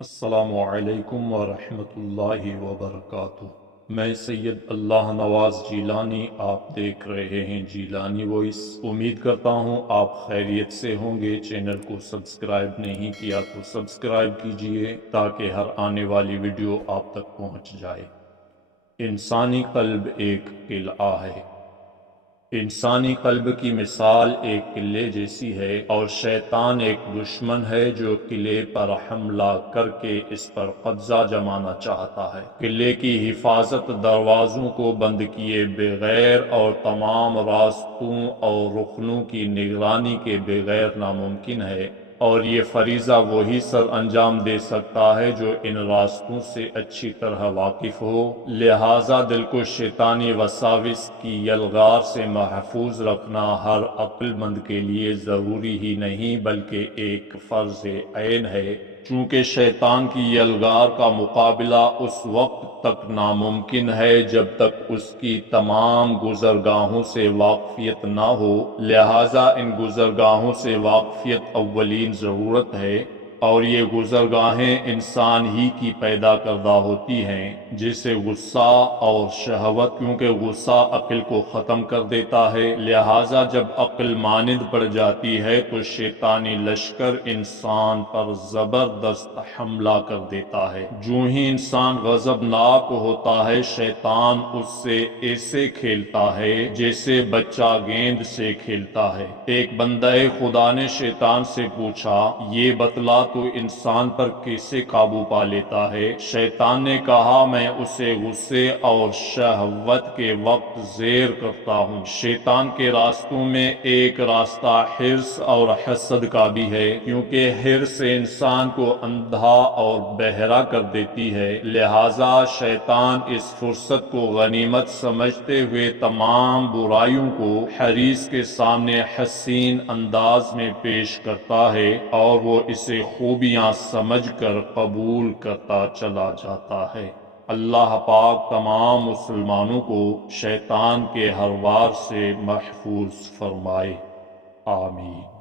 السلام علیکم ورحمۃ اللہ وبرکاتہ۔ میں سید اللہ نواز جیلانی، آپ دیکھ رہے ہیں جیلانی وائس۔ امید کرتا ہوں آپ خیریت سے ہوں گے۔ چینل کو سبسکرائب نہیں کیا تو سبسکرائب کیجئے تاکہ ہر آنے والی ویڈیو آپ تک پہنچ جائے۔ انسانی قلب ایک قلعہ ہے۔ انسانی قلب کی مثال ایک قلعے جیسی ہے، اور شیطان ایک دشمن ہے جو قلعے پر حملہ کر کے اس پر قبضہ جمانا چاہتا ہے۔ قلعے کی حفاظت دروازوں کو بند کیے بغیر اور تمام راستوں اور رکنوں کی نگرانی کے بغیر ناممکن ہے، اور یہ فریضہ وہی سر انجام دے سکتا ہے جو ان راستوں سے اچھی طرح واقف ہو۔ لہٰذا دل کو شیطانی وساوس کی یلغار سے محفوظ رکھنا ہر عقل مند کے لیے ضروری ہی نہیں بلکہ ایک فرض عین ہے، چونکہ شیطان کی یلغار کا مقابلہ اس وقت تک ناممکن ہے جب تک اس کی تمام گزرگاہوں سے واقفیت نہ ہو۔ لہٰذا ان گزرگاہوں سے واقفیت اولین ضرورت ہے، اور یہ گزرگاہیں انسان ہی کی پیدا کردہ ہوتی ہیں، جیسے غصہ اور شہوت، کیونکہ غصہ عقل کو ختم کر دیتا ہے۔ لہٰذا جب عقل ماند پڑ جاتی ہے تو شیطانی لشکر انسان پر زبردست حملہ کر دیتا ہے۔ جو ہی انسان غضبناک ہوتا ہے، شیطان اس سے ایسے کھیلتا ہے جیسے بچہ گیند سے کھیلتا ہے۔ ایک بندہ خدا نے شیطان سے پوچھا، یہ بتلا تو انسان پر کیسے قابو پا لیتا ہے؟ شیطان نے کہا، میں اسے غصے اور شہوت کے وقت زیر کرتا ہوں۔ شیطان کے راستوں میں ایک راستہ حرص اور حسد کا بھی ہے، کیونکہ حرص انسان کو اندھا اور بہرا کر دیتی ہے۔ لہٰذا شیطان اس فرصت کو غنیمت سمجھتے ہوئے تمام برائیوں کو حریص کے سامنے حسین انداز میں پیش کرتا ہے، اور وہ اسے خوبیاں سمجھ کر قبول کرتا چلا جاتا ہے۔ اللہ پاک تمام مسلمانوں کو شیطان کے ہر وار سے محفوظ فرمائے، آمین۔